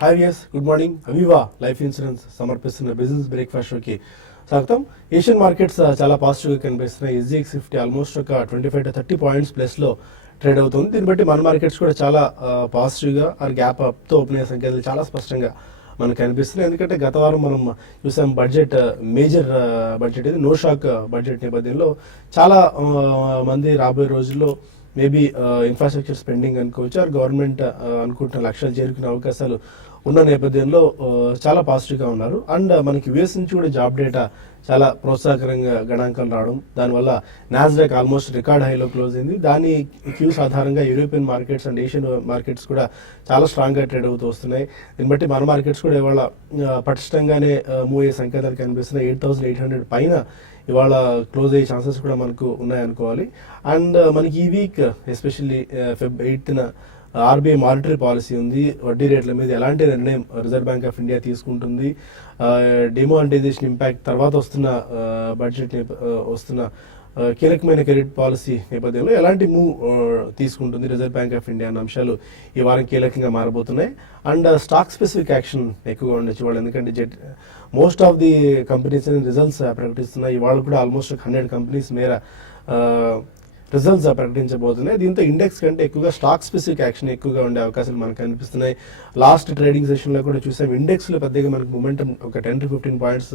Hi viewers, good morning. Aviva life insurance సమర్పిస్తున్న business breakfast షోకి స్వాగతం. ఏషియన్ మార్కెట్స్ చాలా పాజిటివ్గా కనిపిస్తున్నాయి. ఎస్జిఎక్స్ 50 ఆల్మోస్ట్ ఒక 25 to 30 పాయింట్స్ ప్లస్లో ట్రేడ్ అవుతుంది. దీన్ని బట్టి మన మార్కెట్స్ కూడా చాలా పాజిటివ్గా గ్యాప్ అప్తో ఓపెన్ అయ్యే సంకేతాలు చాలా స్పష్టంగా మనకు కనిపిస్తున్నాయి. ఎందుకంటే గత వారం మనం చూసాం బడ్జెట్, మేజర్ బడ్జెట్ ఇది, నో షాక్ బడ్జెట్ నేపథ్యంలో చాలా మంది రాబోయే రోజుల్లో మేబీ ఇన్ఫ్రాస్ట్రక్చర్ స్పెండింగ్ అనుకోవచ్చు, ఆర్ గవర్నమెంట్ అనుకుంటున్న లక్ష్యాలు చేరుకునే అవకాశాలు ఉన్న నేపథ్యంలో చాలా పాజిటివ్గా ఉన్నారు. అండ్ మనకి యుఎస్ నుంచి కూడా జాబ్ డేటా చాలా ప్రోత్సాహకరంగా గణాంకాలు రావడం, దానివల్ల నాస్డాక్ ఆల్మోస్ట్ రికార్డ్ హైలో క్లోజ్ అయింది. దాని క్యూస్ ఆధారంగా European markets and Asian markets కూడా చాలా స్ట్రాంగ్గా ట్రేడ్ అవుతూ వస్తున్నాయి. దీన్ని బట్టి మన మార్కెట్స్ కూడా ఇవాళ పటిష్టంగానే మూవ్ అయ్యే సంకేతాలు కనిపిస్తున్నాయి. 8,800 పైన ఇవాళ క్లోజ్ అయ్యే ఛాన్సెస్ కూడా మనకు ఉన్నాయనుకోవాలి. అండ్ మనకి ఈ week especially Feb 8th RBI monetary policy ఉంది. వడ్డీ రేట్ల మీద ఎలాంటి నిర్ణయం రిజర్వ్ బ్యాంక్ ఆఫ్ ఇండియా తీసుకుంటుంది, డిమానిటైజేషన్ ఇంపాక్ట్ తర్వాత వస్తున్న బడ్జెట్ వస్తున్న కీలకమైన క్రెడిట్ పాలసీ నేపథ్యంలో ఎలాంటి మూవ్ తీసుకుంటుంది రిజర్వ్ బ్యాంక్ ఆఫ్ ఇండియా అన్న అంశాలు ఈ వారం కీలకంగా మారబోతున్నాయి. అండ్ స్టాక్ స్పెసిఫిక్ యాక్షన్ ఎక్కువగా ఉండొచ్చు వాళ్ళు, ఎందుకంటే most of the companies results ప్రకటిస్తున్నాయి. ఇవాళ కూడా ఆల్మోస్ట్ 100 కంపెనీస్ మేర రిజల్ట్స్ ప్రకటించబోతున్నాయి. దీంతో ఇండెక్స్ కంటే ఎక్కువగా స్టాక్ స్పెసిఫిక్ యాక్షన్ ఎక్కువగా ఉండే అవకాశాలు మనకు కనిపిస్తున్నాయి. లాస్ట్ ట్రేడింగ్ సెషన్లో కూడా చూసాం ఇండెక్స్లో పెద్దగా మనకు మొమెంటం ఒక 10 to 15 పాయింట్స్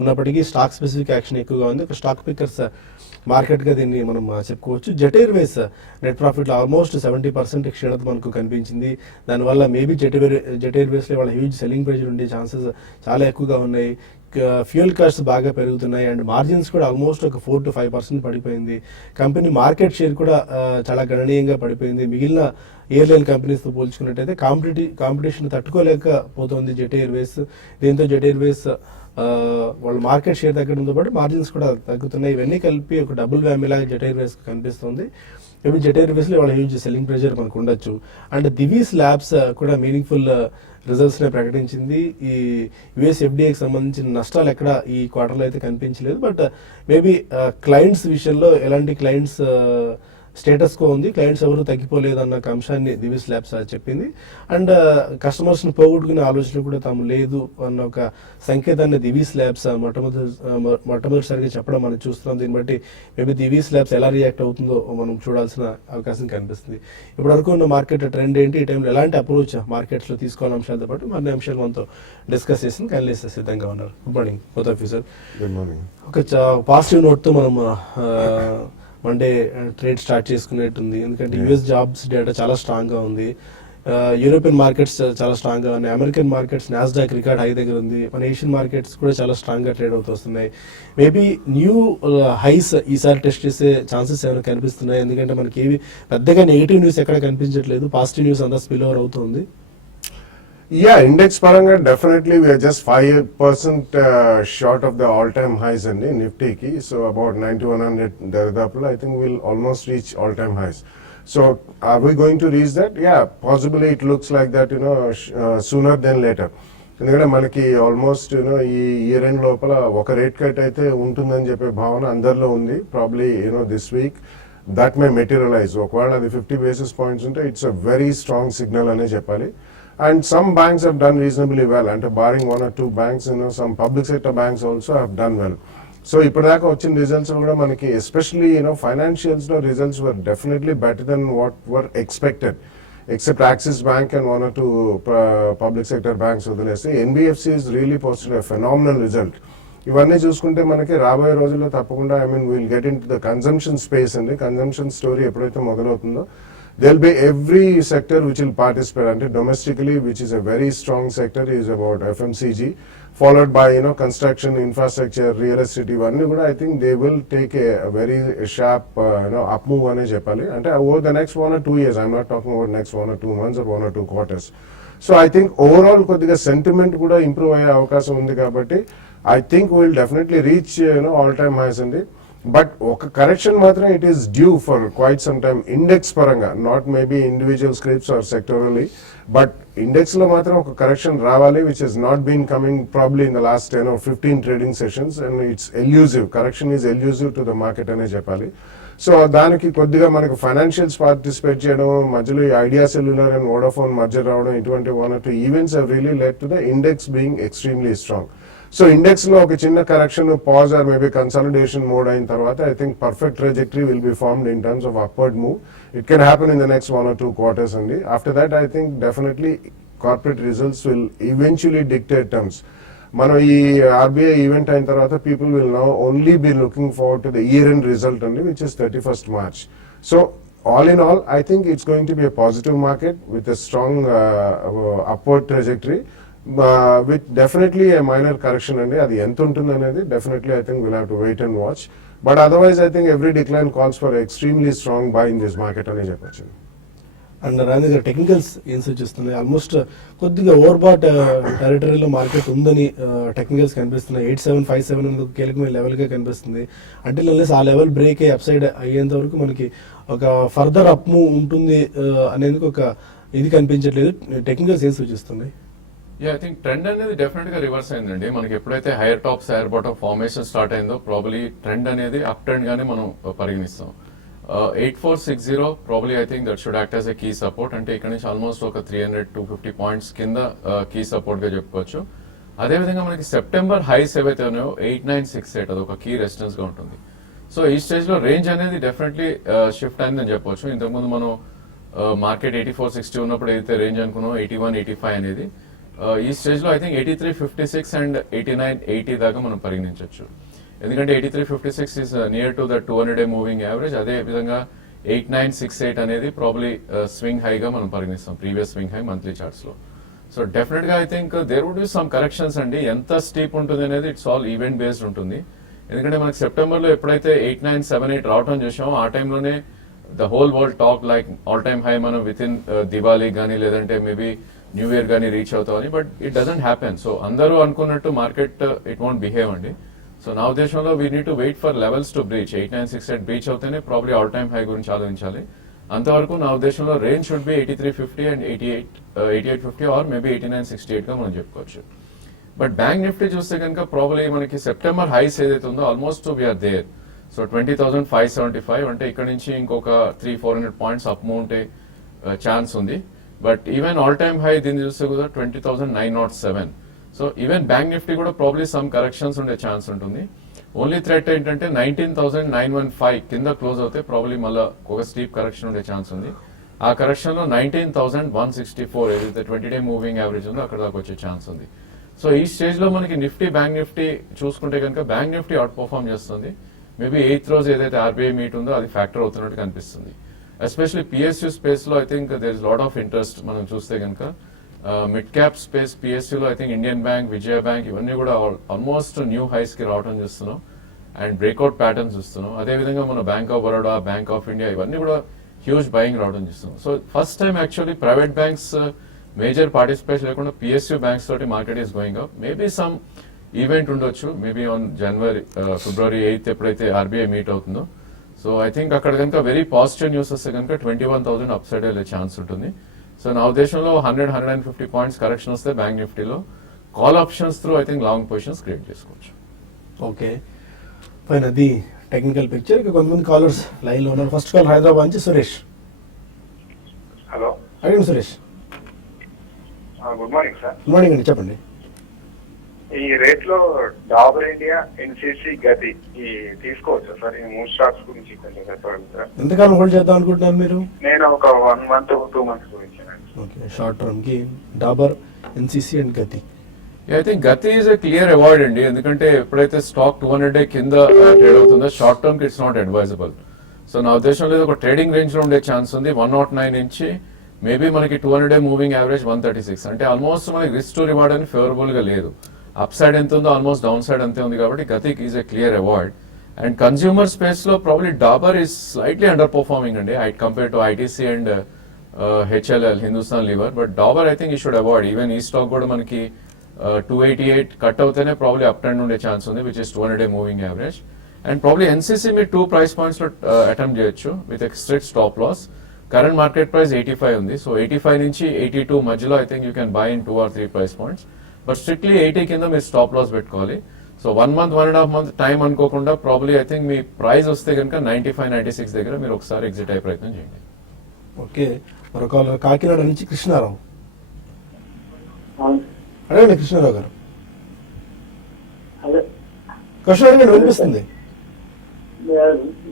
ఉన్నప్పటికీ స్టాక్ స్పెసిఫిక్ యాక్షన్ ఎక్కువగా ఉంది. ఒక స్టాక్ పిక్కర్స్ మార్కెట్గా దీన్ని మనం చెప్పుకోవచ్చు. జెట్ ఎయిర్వేస్ నెట్ ప్రాఫిట్లో ఆల్మోస్ట్ 70% క్షీణత మనకు కనిపించింది. దానివల్ల మేబీ జెట్ ఎయిర్వేస్లో వాళ్ళ హ్యూజ్ సెల్లింగ్ ప్రెజర్ ఉండే ఛాన్సెస్ చాలా ఎక్కువగా ఉన్నాయి. ఫ్యూయల్ కాస్ట్స్ బాగా పెరుగుతున్నాయి అండ్ మార్జిన్స్ కూడా ఆల్మోస్ట్ ఒక 4 to 5% పడిపోయింది. కంపెనీ మార్కెట్ షేర్ కూడా చాలా గణనీయంగా పడిపోయింది. మిగిలిన ఎయిర్లైన్ కంపెనీస్తో పోల్చుకున్నట్టయితే కాంపిటీషన్ తట్టుకోలేకపోతుంది జెట్ ఎయిర్వేస్. దీంతో జెట్ ఎయిర్వేస్ వాళ్ళ మార్కెట్ షేర్ తగ్గడంతో పాటు మార్జిన్స్ కూడా తగ్గుతున్నాయి. ఇవన్నీ కలిపి ఒక డబుల్ వ్యామీలాగా జెట్ ఎయిర్వేస్ కనిపిస్తుంది. మేబీ జెట్ ఎయిర్వేస్లో వాళ్ళ హ్యూజ్ సెల్లింగ్ ప్రెషర్ మనకు ఉండొచ్చు. అండ్ దివీస్ ల్యాబ్స్ కూడా మీనింగ్ఫుల్ రిజల్ట్స్నే ప్రకటించింది. ఈ యుఎస్ ఎఫ్డిఐకి సంబంధించిన నష్టాలు ఎక్కడ ఈ క్వార్టర్లో అయితే కనిపించలేదు. బట్ మేబీ క్లయింట్స్ విషయంలో ఎలాంటి క్లయింట్స్ స్టేటస్ కో ఉంది, క్లయింట్స్ ఎవరు తగ్గిపోలేదు అన్న ఒక అంశాన్ని దివీస్ ల్యాబ్స్ చెప్పింది. అండ్ కస్టమర్స్ని పోగొట్టుకునే ఆలోచన కూడా తాము లేదు అన్న ఒక సంకేతాన్ని దివీస్ ల్యాబ్స్ మొట్టమొదటిసారిగా చెప్పడం మనం చూస్తున్నాం. దీన్ని బట్టి మేబీ దివీస్ ల్యాబ్స్ ఎలా రియాక్ట్ అవుతుందో మనం చూడాల్సిన అవకాశం కనిపిస్తుంది. ఇప్పటి వరకు ఉన్న మార్కెట్ ట్రెండ్ ఏంటి, ఈ టైంలో ఎలాంటి అప్రోచ్ మార్కెట్స్లో తీసుకోవాలని అంశాలతో పాటు మరిన్ని అంశాలు మనతో డిస్కస్ చేసి కనీస్ సిద్ధంగా ఉన్నారు. Good morning both of you sir. Good morning. ఒక పాజిటివ్ నోట్తో మనం మండే ట్రేడ్ స్టార్ట్ చేసుకునేట్టుంది. ఎందుకంటే యుఎస్ జాబ్స్ డేటా చాలా స్ట్రాంగ్గా ఉంది. యూరోపియన్ మార్కెట్స్ చాలా స్ట్రాంగ్గా ఉన్నాయి. American markets Nasdaq record high దగ్గర ఉంది. మన ఏషియన్ మార్కెట్స్ కూడా చాలా స్ట్రాంగ్గా ట్రేడ్ అవుతూ వస్తున్నాయి. మేబీ న్యూ హైస్ ఈసారి టెస్ట్ చేసే ఛాన్సెస్ ఏమైనా కనిపిస్తున్నాయి, ఎందుకంటే మనకి ఏవి పెద్దగా నెగిటివ్ న్యూస్ ఎక్కడ కనిపించట్లేదు, పాజిటివ్ న్యూస్ అంతా స్పిల్ ఓవర్ అవుతుంది. Yeah, index paranga definitely we are just 5% short of the all-time highs in Nifty ki. So about 9100 daridapula, I think we'll almost reach all-time highs. So are we going to reach that? Yeah, possibly it looks like that, sooner than later. ఎందుకంటే మనకి almost ఈ year end లోపల ఒక rate cut అయితే ఉంటుందని చెప్పే భావన అందరిలో ఉంది. Probably this weak that may materialise. ఒకవేళ అది 50 basis points ఉంటే it's a very strong signal అనే చెప్పాలి. And some banks have done reasonably well, and barring one or two banks, some public sector banks also have done well. So ఇప్పటిదాకా వచ్చిన results కూడా మనకి especially financials లో results were definitely better than what were expected, except Axis Bank and 1 or 2 public sector banks వదిలేస్తే NBFC is really posted a phenomenal result. ఇవన్నీ చూసుకుంటే మనకి రాబోయే రోజుల్లో తప్పకుండా will get in to the consumption space అండి. Consumption story ఎప్పుడైతే మొదలవుతుందో there will be every sector which will participate. And domestically, which is a very strong sector, is about FMCG, followed by construction, infrastructure, real estate. Ivanni kuda I think they will take a very sharp up move ane cheppali. Ante over the next 1 or 2 years, I'm not talking about next 1 or 2 months or 1 or 2 quarters. So I think overall కొద్దిగా sentiment kuda improve అయ్యే అవకాశం ఉంది కాబట్టి I think we will definitely reach all time highs andi. But ఒక correction మాత్రం it is due for quite some time index పరంగా, not maybe individual scripts are sectorally, but index లో మాత్రం ఒక కరెక్షన్ రావాలి which has not been coming probably in the last 10 or 15 trading sessions, and it's elusive. Correction is elusive to the market అనే చెప్పాలి. So దానికి కొద్దిగా మనకు financials participate చేయడం, మధ్యలో ఈ ఐడియా సెల్యులర్ అండ్ వోడాఫోన్ మధ్య రావడం, ఇటువంటి 1 or 2 events have really led to the index being extremely strong. So index లో ఒక చిన్న correction, pause or maybe consolidation mode అయిన తర్వాత I think perfect trajectory will be formed in terms of upward move. It can happen in the next 1 or 2 quarters అండి. After that I think definitely corporate results will eventually dictate terms. మనం ఈ RBI event అయిన తర్వాత people will now only be looking forward to the year end result అండి, which is 31st March. So all in all, I think it's going to be a positive market with a strong upward trajectory. With definitely a minor correction and adi ఎంత ఉంటుంది అనేది definitely I think we'll have to wait and watch. But otherwise I think every decline calls for extremely strong buy in this market అని చెప్పొచ్చు. And రాజు గారు technicals ఏం సూచిస్తున్నాయి? Almost కొద్దిగా overbought టెరిటరీలో market ఉందని టెక్నికల్స్ కనిపిస్తున్నాయి. 8757 అనేది కీలకమైన లెవెల్గా కనిపిస్తుంది. అంటే ఆ లెవెల్ బ్రేక్ అయ్యి అప్ సైడ్ అయ్యేంత వరకు మనకి ఒక ఫర్దర్ అప్ మూవ్ ఉంటుంది అనేది ఒక ఇది కనిపించట్లేదు. టెక్నికల్స్ ఏం సూచిస్తున్నాయి? ఐ థింక్ ట్రెండ్ అనేది డెఫినెట్ గా రివర్స్ అయిందండి. మనకి ఎప్పుడైతే higher tops higher bottom formation start అయిందో ప్రాబ్లీ ట్రెండ్ అనేది అప్ ట్రెండ్ గానే మనం పరిగణిస్తాం. 8460 probably I think that should act as a key support. అంటే ఇక్కడ నుంచి ఆల్మోస్ట్ ఒక 300-250 పాయింట్స్ కింద కీ సపోర్ట్ గా చెప్పుకోవచ్చు. అదేవిధంగా మనకి సెప్టెంబర్ హైస్ ఏవైతే ఉన్నాయో 8968 అది ఒక కీ రెసిస్టెన్స్ గా ఉంటుంది. సో ఈ స్టేజ్ లో రేంజ్ అనేది డెఫినెట్లీ షిఫ్ట్ అయిందని చెప్పొచ్చు. ఇంతకుముందు మనం మార్కెట్ 8460 ఉన్నప్పుడు ఏదైతే రేంజ్ అనుకున్నాం 81-85 అనేది, ఈ స్టేజ్ లో ఐ థింక్ 8356 అండ్ 8980 దాకా మనం పరిగణించవచ్చు. ఎందుకంటే 8356 is near to the 200-day moving average. అదే విధంగా 8968 అనేది ప్రాబ్లీ స్వింగ్ హైగా మనం పరిగణిస్తాం, previous swing high monthly charts లో. సో డెఫినెట్ గా I think there would be some corrections అండి. ఎంత స్టీప్ ఉంటుంది అనేది ఇట్స్ ఆల్ ఈవెంట్ బేస్డ్ ఉంటుంది. ఎందుకంటే మనకి సెప్టెంబర్ లో ఎప్పుడైతే 8978 రావటం చూసామో ఆ టైంలోనే the whole world talk like all time high మనం విత్ ఇన్ దివాళీ కానీ లేదంటే మేబీ న్యూ ఇయర్ కానీ రీచ్ అవుతామని. But it doesn't happen. So అందరూ అనుకున్నట్టు మార్కెట్ ఇట్ వోంట్ బిహేవ్ అండి. సో నా ఉద్దేశంలో we need to wait for levels to breach. 8968 breach అవుతేనే ప్రాబ్లీ ఆల్ టైమ్ హై గురించి ఆలోచించాలి. అంతవరకు నా ఉద్దేశంలో range should be 8350 and 8850 or maybe 8968 గా మనం చెప్పుకోవచ్చు. బట్ బ్యాంక్ నిఫ్టీ చూస్తే కనుక ప్రాబ్లీ మనకి సెప్టెంబర్ హైస్ ఏదైతే ఉందో ఆల్మోస్ట్ వీఆర్ దేర్. సో 20,575 అంటే ఇక్కడ నుంచి ఇంకొక 300-400 పాయింట్స్ అప్ మూవ్ ఉంటే ఛాన్స్ ఉంది. But even all time high దీన్ని చూస్తే కూడా 20,907. సో ఈవెన్ బ్యాంక్ నిఫ్టీ కూడా ప్రాబ్లీ సమ్ కరెక్షన్స్ ఉండే ఛాన్స్ ఉంటుంది. ఓన్లీ థ్రెట్ ఏంటంటే 19,915 కింద క్లోజ్ అవుతే ప్రాబ్లీ మళ్ళీ ఒక స్టీప్ కరెక్షన్ ఉండే ఛాన్స్ ఉంది. ఆ కరెక్షన్ లో 19,164 ఏదైతే 20-day మూవింగ్ యావరేజ్ ఉందో అక్కడ దాకా వచ్చే ఛాన్స్ ఉంది. సో ఈ స్టేజ్ లో మనకి నిఫ్టీ బ్యాంక్ నిఫ్టీ చూసుకుంటే కనుక బ్యాంక్ నిఫ్టీ అవుట్ పర్ఫార్మ్ చేస్తుంది. మేబీ 8th రోజు ఏదైతే ఆర్బీఐ మీట్ ఉందో అది ఫ్యాక్టర్ అవుతున్నట్టు కనిపిస్తుంది. ఎస్పెషల్లీ పిఎస్యూ స్పేస్ లో I think there is lot of interest. మనం చూస్తే కనుక మిడ్ క్యాప్ స్పేస్ పిఎస్యూలో I think Indian Bank, Vijaya Bank ఇవన్నీ కూడా ఆల్మోస్ట్ న్యూ హైస్ కి రావడం చూస్తున్నాం అండ్ బ్రేక్అవుట్ ప్యాటర్న్స్ చూస్తున్నాం. అదేవిధంగా మన bank of Baroda, bank of India ఇవన్నీ కూడా హ్యూజ్ బయింగ్ రావడం చూస్తున్నాం. So first time actually private banks major participation లేకుండా పిఎస్యూ బ్యాంక్స్ తోటి market is going up. Maybe some event ఉండొచ్చు, మేబీ ఆన్ ఫిబ్రవరి 8th ఎప్పుడైతే ఆర్బీఐ మీట్ అవుతుందో. సో ఐ థింక్ అక్కడ కనుక వెరీ పాజిటివ్ న్యూస్ వస్తే కనుక 21,000 అప్ సైడ్ వెళ్ళే ఛాన్స్ ఉంటుంది. సో నా ఉద్దేశంలో 100-150 పాయింట్స్ కరెక్షన్ వస్తే బ్యాంక్ నిఫ్టీలో call options through I think long positions create చేసుకోవచ్చు. ఓకే ఫైన్, అది టెక్నికల్ పిక్చర్. ఇక కొంతమంది కాలర్స్ లైన్ లో ఉన్నారు. ఫస్ట్ కాల్ హైదరాబాద్ నుంచి సురేష్. హలో, అడిగండి Suresh. Good morning sir. Good morning అండి, చెప్పండి. ఈ రేట్ లో డాబర్ ఇండియా, ఎన్సీసీ, గతి ఈ తీసుకోవచ్చా సార్? ఈ 3 స్టాక్స్ గురించి కొంచెం చెప్పండి సార్. ఎంతకాలం హోల్డ్ చేద్దాం అనుకుంటున్నారు మీరు? నేను ఒక 1 month 2 months గురించి. ఓకే, షార్ట్ టర్మ్ కి డాబర్, ఎన్సీసీ అండ్ గతి. ఐ థింక్ గతి ఈజ్ ఎ క్లియర్ అవాయిడ్ అండి. ఎందుకంటే ఎప్పుడైతే స్టాక్ 200-day కింద ట్రేడ్ అవుతుందో షార్ట్ టర్మ్ కి ఇట్స్ నాట్ అడ్వైజబుల్. సో నా ఉద్దేశంలో ఒక ట్రేడింగ్ రేంజ్ లో ఉండే ఛాన్స్ ఉంది. 109 నుంచి మేబీ మనకి 200-day మూవింగ్ యావరేజ్ 136. అంటే ఆల్మోస్ట్ మనకి రిస్క్ టు రివార్డ్ అని ఫేవరబుల్ గా లేదు. అప్ సైడ్ ఎంత ఉందో ఆల్మోస్ట్ డౌన్ సైడ్ అంతే ఉంది. కాబట్టి గతిక్ is a clear avoid. And consumer space లో probably Dabur is slightly under performing అండి compare to ITC and HLL, Hindustan Lever. But Dabur I think you should avoid. Even ఈ స్టాక్ కూడా మనకి 288 కట్ అవుతేనే ప్రాబ్లీ అప్ ట్రెండ్ ఉండే ఛాన్స్ ఉంది, which is 200-day moving average. And probably NCC మీరు 2 price points లో attempt చేయొచ్చు with strict stop loss. Current market price 85 ఉంది. సో 85 నుంచి 82 మధ్యలో I think you can buy in 2 or 3 price points. But strictly 80 కింద మీరు stop loss పెట్టుకోవాలి. So 1 month 1.5 month time అనుకోకుండా probably I think me price వస్తే కనుక 95-96 దగ్గర మీరు ఒకసారి ఎగ్జిట్ అయ్యే ప్రయత్నం చేయండి. ఓకే, మరొక కాకినాడ నుంచి కృష్ణారావు. అవును. అడగండి కృష్ణారావు గారు. అదే క్వశ్చన్ అడగండి, వినిపిస్తుంది.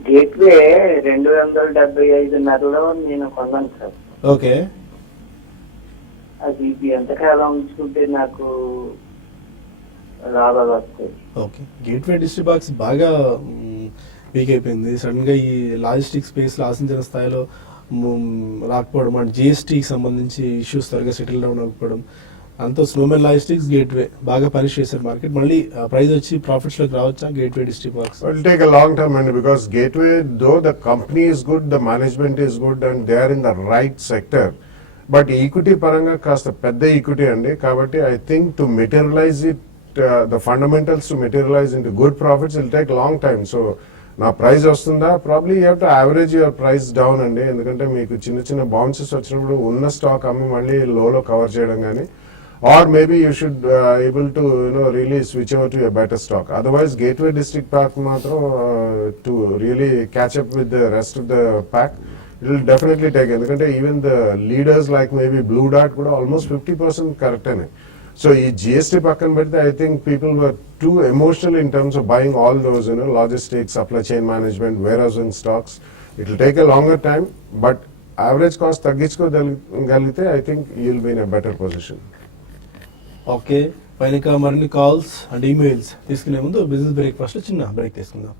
గేట్వే 275.5 నేను కొన్నాను సార్. ఓకే, అది ఎంతకాలం ఉంచుకుంటే నాకు లాభాలు వస్తాయి? ఓకే. గేట్వే డిస్ట్రిబాక్స్ బాగా వీక్ అయిపోయింది. సడన్గా ఈ లాజిస్టిక్ స్పేస్లో ఆశించిన స్థాయిలో రాకపోవడం, అండ్ జిఎస్టీకి సంబంధించి ఇష్యూస్ త్వరగా సెటిల్ డౌన్ అవ్వకపోవడం, అంతా స్నోమెన్ లాజిస్టిక్స్ గేట్వే బాగా పనిష్ చేశారు మార్కెట్. మళ్ళీ ప్రైస్ వచ్చి ప్రాఫిట్స్లోకి రావచ్చా gateway డిస్ట్రిబాక్స్? It will take a long time, and because Gateway, though the company is good, the management is good, and they are in the right sector. But equity paranga కాస్త పెద్ద equity అండి, కాబట్టి I think to materialize it, the fundamentals to materialize into good profits will take long time. So నా price వస్తుందా, probably you have to average your price down అండి, ఎందుకంటే మీకు చిన్న చిన్న బౌన్సెస్ వచ్చినప్పుడు ఉన్న స్టాక్ అమ్మి మళ్ళీ లోలో కవర్ చేయడం కానీ, or maybe you should able to really switch over to a better stock. Otherwise Gateway District Park matram to really catch up with the rest of the pack, it will definitely take, ఎందుకంటే even the leaders like maybe Blue Dart kuda almost 50% correct ane. So ee GST pakkan pedithe I think people were too emotional in terms of buying all those logistics, supply chain management, warehousing stocks. It will take a longer time, but average cost తగ్గించుకోగలిగితే I think you'll be in a better position. Okay, పైన మరిన్ని calls and emails తీసుకునే ముందు business breakfast చిన్న break తీసుకుందాం.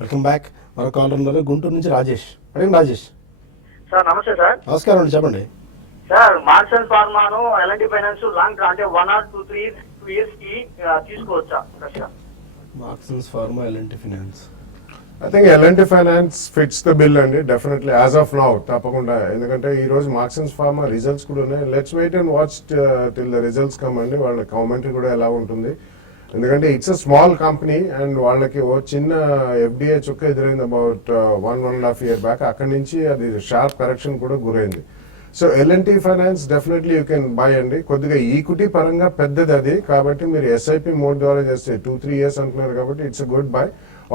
Welcome back. మరో call ఉన్నారు గుంటూరు నుంచి రాజేష్. అడగండి రాజేష్. సార్ నమస్తే సార్. నమస్కారం అండి, చెప్పండి. సార్ మార్సల్ ఫార్మాను ఎలాంటి ఫైనాన్స్ లాంగ్ అంటే 1 or 2 years కి తీసుకోవచ్చా? Marksans Pharma, L&T Finance. I think L&T Finance fits the bill అండి, డెఫినెట్లీ యాజ్ ఆఫ్ నౌ తప్పకుండా, ఎందుకంటే ఈ రోజు మార్క్సన్స్ ఫార్మా రిజల్ట్స్ కూడా ఉన్నాయి. Let's wait and watch till the results come అండి, వాళ్ళ కామెంటరీ కూడా ఎలా ఉంటుంది, ఎందుకంటే ఇట్స్ అ స్మాల్ కంపెనీ అండ్ వాళ్ళకి ఓ చిన్న ఎఫ్డిఐ చుక్క ఎదురైంది అబౌట్ 1.5 years బ్యాక్. అక్కడి నుంచి అది షార్ప్ కరెక్షన్ కూడా గురైంది. So L&T Finance definitely you can buy అండి, కొద్దిగా ఈక్విటీ పరంగా పెద్దది అది, కాబట్టి మీరు ఎస్ఐపి మోడ్ ద్వారా చేస్తే 2-3 years అంటున్నారు కాబట్టి it's a good buy.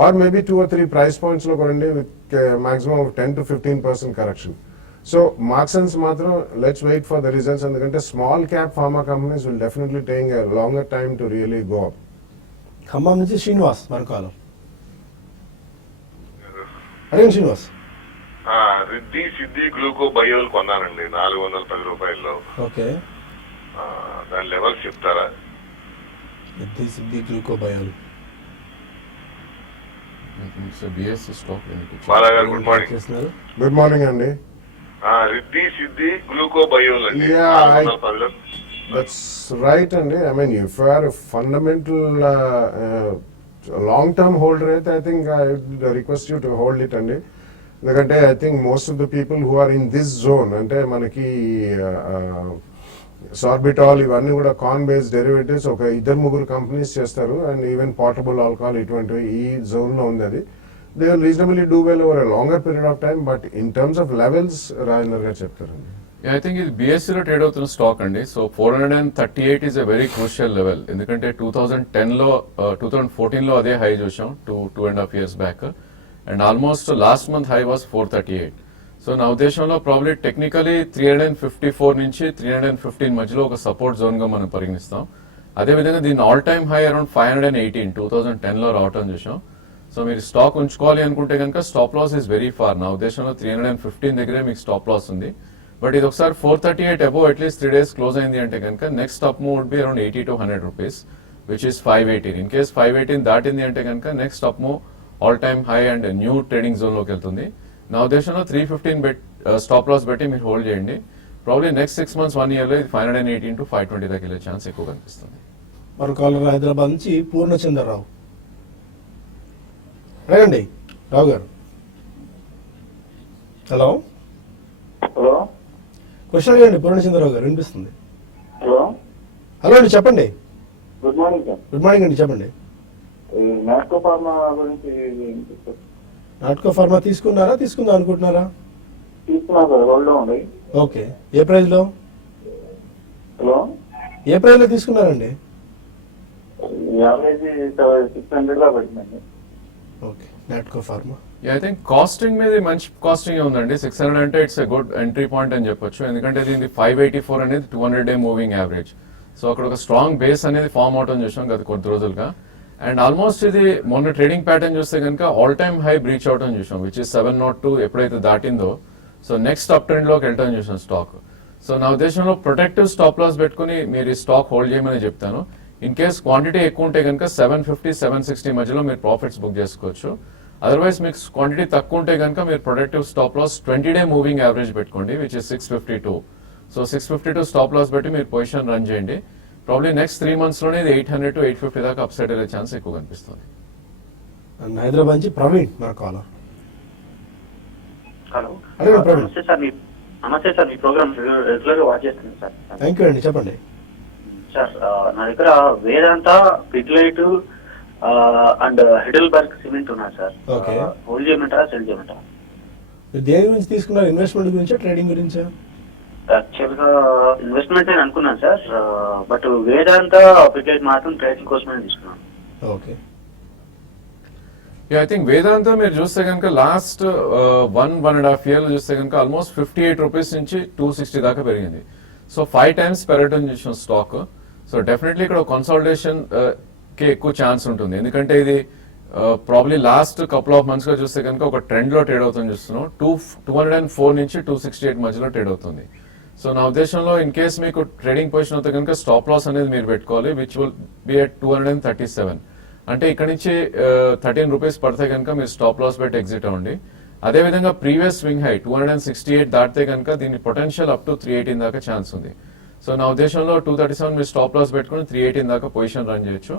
Or maybe 2 or 3 price points లో కొనండి with maximum 10-15% correction. So Marksans మాత్రం let's wait for the results, ఎందుకంటే small cap pharma companies will definitely take a longer time to really go up. Khammam నుంచి శ్రీనివాస్ మరో call. అడగండి శ్రీనివాస్. రిద్ది సిద్ధి గ్లూకో బయోల్ కొన్నానండి 410 రూపాయల్లో. Okay, దాని levels చెప్తారా? రిద్ది సిద్ధి గ్లూకో బయోల్. బిఎస్సి స్టాక్ బాలా గారు గుడ్ మార్నింగ్. చేస్తున్నారు. గుడ్ మార్నింగ్ అండి. రిద్ది సిద్ధి గ్లూకో బయోల్ అండి. That's right అండి. I mean, if you are a fundamental long-term holder అయితే I think I would request you to hold it అండి, ఎందుకంటే I think most of the people who are in this zone, అంటే మనకి sorbitol ఇవన్నీ కూడా corn based derivatives ఒక 2-3 companies చేస్తారు, and even portable alcohol ఇటువంటివి ఈ జోన్ లో ఉంది. అది they will reasonably do well over a longer period of time, but in terms of levels Rajender గారు చెప్తారండి. ఐ థింక్ ఇది బిఎస్సీలో ట్రేడ్ అవుతున్న స్టాక్ అండి. So 438 is a very crucial level, ఎందుకంటే 2014లో అదే హై చూసాం 2.5 years back, and almost last month high was 438. So నా ఉద్దేశంలో ప్రాబ్లీ టెక్నికలీ 354 నుంచి 315 మధ్యలో ఒక సపోర్ట్ జోన్ గా మనం పరిగణిస్తాం. అదేవిధంగా దీని ఆల్ టైమ్ హై అరౌండ్ 518 2010లో రావటం చూసాం. సో మీరు స్టాక్ ఉంచుకోవాలి అనుకుంటే కనుక stop loss is very far. నా ఉద్దేశంలో 315 దగ్గరే మీకు స్టాప్ లాస్ ఉంది. బట్ ఇది ఒకసారి 438 అబోవ్ అట్లీస్ట్ 3 days క్లోజ్ అయింది అంటే కనుక next stop move would be around 80 to 100 rupees, which is 518. In case 518 దాటింది అంటే కనుక next stop move all time high and new trading zone లోకి వెళ్తుంది. నా ఉద్దేశంలో 315 స్టాప్ లాస్ పెట్టి మీరు హోల్డ్ చేయండి. ప్రాబ్లీ నెక్స్ట్ 6 months 1 year లో ఇది 518 to 520 దాకా వెళ్ళే ఛాన్స్ ఎక్కువ కనిపిస్తుంది. మరో కాలర్ హైదరాబాద్ నుంచి పూర్ణచంద్రరావు. అడగండి రావు గారు. హలో హలో, క్వశ్చన్ అడగండి పూర్ణచంద్రరావు గారు, వినిపిస్తుంది. హలో హలో అండి, చెప్పండి. Good morning sir. Good morning అండి, చెప్పండి. నాట్కో ఫార్మా గురించి నాట్కో ఫార్మా తీసుకున్నారా, తీసుకుందాం అనుకుంటున్నారా? తీసుకున్నాం సార్, హోల్డ్లో ఉంది. ఓకే, ఏ ప్రైస్లో? హలో, ఏ ప్రైస్లో తీసుకున్నారండి? యావరేజ్ 600 పెట్టిందండి. Okay, Natco pharma. I think costing మీద మంచి కాస్టింగ్ ఉందండి. 600 అంటే it's a good entry point అని చెప్పొచ్చు. ఎందుకంటే దీనికి 584 అనేది 200-day మూవింగ్ యావరేజ్. సో అక్కడ ఒక స్ట్రాంగ్ బేస్ అనేది ఫామ్ అవటం చూసాం గత కొద్ది రోజులుగా. అండ్ ఆల్మోస్ట్ ఇది మొన్న ట్రేడింగ్ ప్యాటర్న్ చూస్తే కనుక ఆల్ టైమ్ హై బ్రీచ్ అవటం చూసాం, విచ్ ఇస్ 702 ఎప్పుడైతే దాటిందో. సో నెక్స్ట్ అప్ ట్రెండ్ లోకి వెళ్ళటం చూసాం స్టాక్. సో నా ఉద్దేశంలో ప్రొటెక్టివ్ స్టాప్ లాస్ పెట్టుకుని మీరు ఈ స్టాక్ హోల్డ్ చేయమని చెప్తాను. ఇన్ కేస్ క్వాంటిటీ ఎక్కువ ఉంటే కనుక 750-760 మధ్యలో మీరు ప్రాఫిట్స్ బుక్ చేసుకోవచ్చు. అదర్వైజ్ మీకు క్వాంటిటీ తక్కువ ఉంటే కనుక మీరు productive stop loss 20-day moving average పెట్టుకోండి, which is 652. So 652 stop loss పెట్టి మీరు పొజిషన్ రన్ చేయండి. ప్రాబ్లీ నెక్స్ట్ 3 months లోనే ఇది 800 to 850 దాకా అప్ సైడ్ వెళ్ళే ఛాన్స్ ఎక్కువ కనిపిస్తుంది. అండ్ హైదరాబాద్ నుంచి ప్రవీణ్ మన కాలర్. హలో, అడగండి ప్రవీణ్. నమస్తే సార్, మీ ప్రోగ్రామ్ రెగ్యులర్ గా వాచ్ చేస్తున్నాను సార్. థ్యాంక్ యూ అండి, చెప్పండి. సార్ నా దగ్గర వేదాంత, పిడ్లైట్ అండ్ హెడెల్బర్గ్ సిమెంట్ ఉన్నాయి సార్. Okay. హోల్డ్ చేయమంటారా, సెల్ చేయమంటారా? మీరు దేని గురించి తీసుకున్నారు? ఇన్వెస్ట్మెంట్ గురించా, ట్రేడింగ్ గురించా? యాక్చువల్ గా ఇన్వెస్ట్మెంట్ అని అనుకున్నాను సార్, బట్ వేదాంత, పిడ్లైట్ మాత్రం ట్రేడింగ్ కోసమే తీసుకున్నాను. ఓకే. ఐ థింక్ వేదాంత మీరు చూస్తే కనుక లాస్ట్ 1.5 years చూస్తే కనుక ఆల్మోస్ట్ 58 రూపీస్ నుంచి 260 దాకా పెరిగింది. సో 5 times పెరగడం చూసిన స్టాక్. సో డెఫినెట్లీ ఇక్కడ కన్సాలిడేషన్ కి ఎక్కువ ఛాన్స్ ఉంటుంది. ఎందుకంటే ఇది probably last couple of months గా చూస్తే కనుక ఒక ట్రెండ్ లో ట్రేడ్ అవుతుంది చూస్తున్నాం. 204 నుంచి 268 మధ్యలో ట్రేడ్ అవుతుంది. సో నా ఉద్దేశంలో ఇన్ కేస్ మీకు ట్రేడింగ్ పొజిషన్ అవుతే కనుక స్టాప్ లాస్ అనేది మీరు పెట్టుకోవాలి, విచ్ విల్ బి అట్ 237. అంటే ఇక్కడ నుంచి 13 రూపీస్ పడితే కనుక మీరు స్టాప్ లాస్ పెట్టి ఎగ్జిట్ అవ్వండి. అదేవిధంగా ప్రీవియస్ స్వింగ్ హై 268 దాటితే కనుక దీని పొటెన్షియల్ అప్ టు 318 దాకా ఛాన్స్ ఉంది. సో నా ఉద్దేశంలో 237 మీరు స్టాప్ లాస్ పెట్టుకుని 318 దాకా పొజిషన్ రన్ చేయొచ్చు.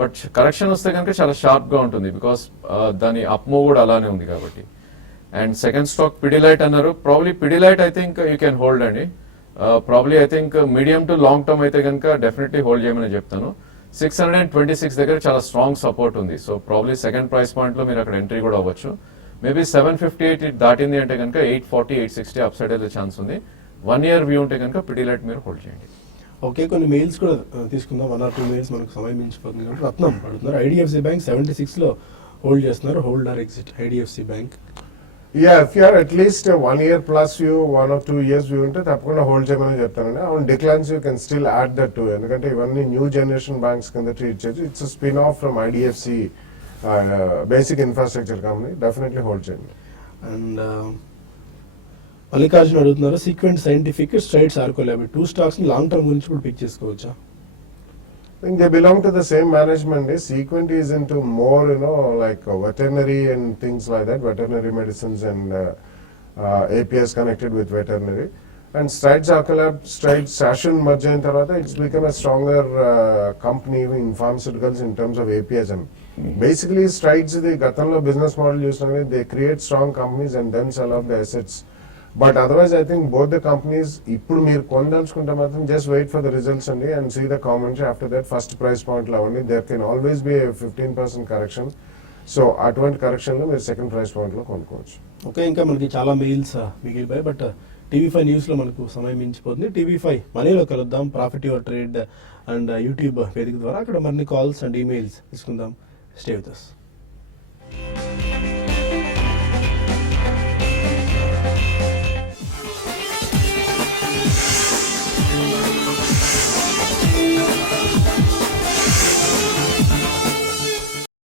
బట్ కరెక్షన్ వస్తే కనుక చాలా షార్ప్ గా ఉంటుంది, బికాస్ దాని అప్ మూవ్ కూడా అలానే ఉంది కాబట్టి. అండ్ సెకండ్ స్టాక్ పిడిలైట్ అన్నారు. Probably Pidilite I think you can hold అండి. Probably I think medium to long term అయితే కనుక డెఫినెట్లీ హోల్డ్ చేయమని చెప్తాను. 626 దగ్గర చాలా స్ట్రాంగ్ సపోర్ట్ ఉంది. So probably second price point లో మీరు అక్కడ ఎంట్రీ కూడా అవ్వచ్చు. మేబీ 758 దాటింది అంటే కనుక 840-860 అప్ సైడ్ వెళ్ళే ఛాన్స్ ఉంది. 1 year వ్యూ ఉంటే కనుక పిడిలైట్ మీరు హోల్డ్ చేయండి. ఓకే, కొన్ని మెయిల్స్ కూడా తీసుకుందాం. 1 or 2 మెయిల్స్ మనకు సమయం మించిపోతుంది కాబట్టి రత్నం అడుగుతున్నారు. ఐడిఎఫ్సి బ్యాంక్ 76 లో హోల్డ్ చేస్తున్నారు, hold or exit IDFC bank? Yeah, if you are at least a 1 year plus view, 1 or 2 years view ఉంటే తప్పకుండా హోల్డ్ చేయమని చెప్తానండి. అవును, declines you can still add that too, ఎందుకంటే ఇవన్నీ న్యూ జనరేషన్ బ్యాంక్స్ కింద ట్రీట్ చేయొచ్చు. It's spin off from IDFC basic infrastructure company. Definitely hold చేయండి. అండ్ మల్లికార్జున్ అడుగుతున్నారు, Sequent Scientific, Strides Arcolab 2 stocks long term గురించి కూడా పిక్ చేసుకోవచ్చా? I think they belong to the same management. Sequent is into more, like veterinary and things like that, veterinary medicines and APIs connected with veterinary. And Strides Arcolab, Strides Sashin merge in tarvata, it's become a stronger company in pharmaceuticals in terms of APIs. And basically, Strides the gatanlo business model used, they create strong companies and then sell off the assets. But otherwise, I think both the companies, ఇప్పుడు మీరు కొనదలుచుకుంటే మాత్రం just wait for the results అండి and see the commentary. After that, first price point లో అవ్వండి. There can always be a 15% correction. So అటువంటి correction లో మీరు second price point లో కొనుక్కోవచ్చు. ఓకే, ఇంకా మనకి చాలా మెయిల్స్ మిగిలిపోయాయి, బట్ టీవీ5 న్యూస్ లో మనకు సమయం మించిపోతుంది. టీవీ5 మనీలో కలుద్దాం, profit your trade and YouTube వేదిక ద్వారా అక్కడ మరిన్ని కాల్స్ అండ్ ఈమెయిల్స్ తీసుకుందాం. Stay with us.